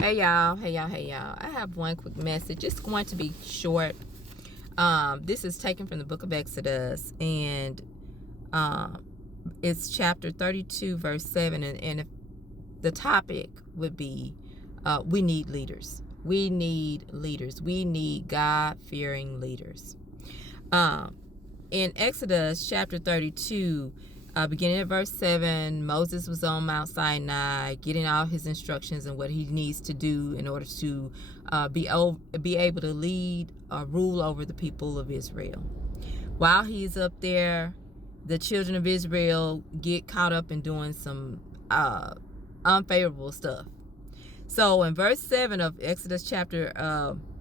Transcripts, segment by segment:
Hey y'all, I have one quick message. It's going to be short. This is taken from the book of Exodus, and it's chapter 32, verse 7. And if the topic would be we need leaders. We need leaders. We need God-fearing leaders. In Exodus chapter 32, beginning at verse 7, Moses was on Mount Sinai getting all his instructions and what he needs to do in order to be able to lead or rule over the people of Israel. While he's up there, the children of Israel get caught up in doing some unfavorable stuff. So in verse 7 of Exodus chapter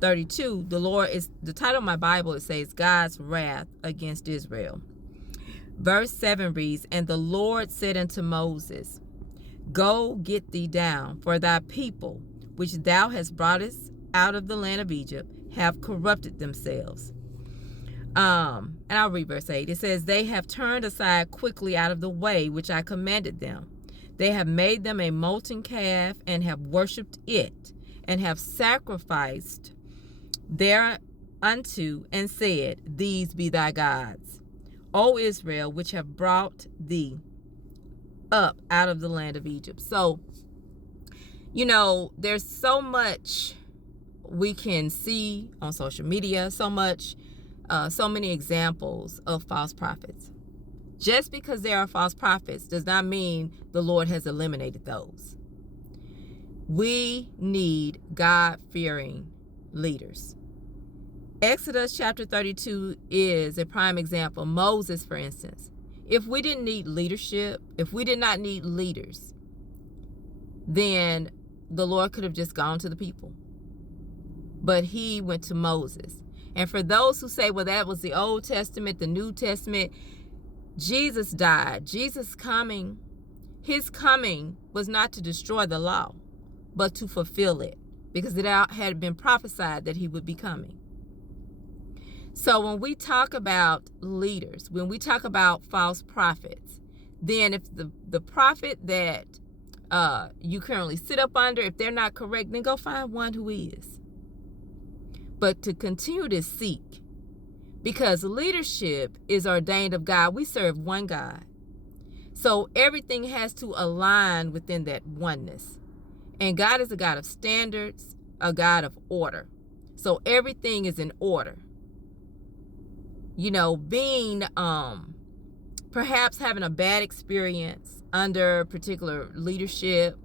32, the title of my Bible, it says God's wrath against Israel. Verse 7 reads, "And the Lord said unto Moses, Go get thee down, for thy people, which thou hast broughtest out of the land of Egypt, have corrupted themselves." And I'll read verse 8. It says, "They have turned aside quickly out of the way which I commanded them. They have made them a molten calf, and have worshipped it, and have sacrificed thereunto, and said, These be thy gods, O Israel, which have brought thee up out of the land of Egypt." So, there's so much we can see on social media, so many examples of false prophets. Just because there are false prophets does not mean the Lord has eliminated those. We need God-fearing leaders. Exodus chapter 32 is a prime example. Moses, for instance. If we didn't need leadership, if we did not need leaders, then the Lord could have just gone to the people. But he went to Moses. And for those who say, well, that was the Old Testament, the New Testament, Jesus died. His coming was not to destroy the law, but to fulfill it, because it had been prophesied that he would be coming. So when we talk about leaders, when we talk about false prophets, then if the prophet that you currently sit up under, if they're not correct, then go find one who is. But to continue to seek, because leadership is ordained of God. We serve one God. So everything has to align within that oneness. And God is a God of standards, a God of order. So everything is in order. Being perhaps having a bad experience under particular leadership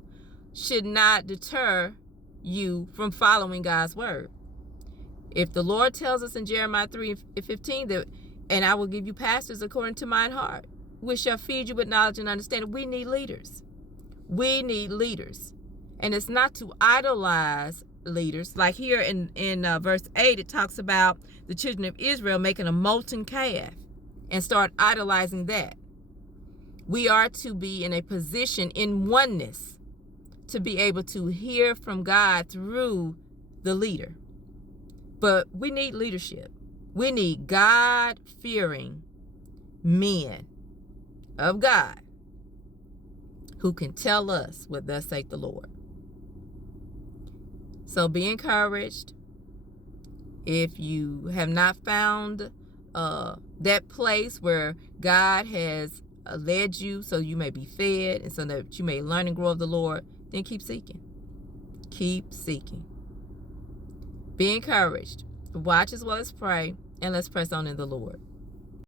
should not deter you from following God's word. If the Lord tells us in Jeremiah 3:15 that, "And I will give you pastors according to mine heart, which shall feed you with knowledge and understanding," we need leaders. We need leaders. And it's not to idolize leaders. Like here in verse 8, it talks about the children of Israel making a molten calf and start idolizing that. We are to be in a position in oneness to be able to hear from God through the leader. But we need leadership. We need God-fearing men of God who can tell us what thus saith the Lord. So be encouraged. If you have not found that place where God has led you so you may be fed and so that you may learn and grow of the Lord, then keep seeking. Keep seeking. Be encouraged. Watch as well as pray, and let's press on in the Lord.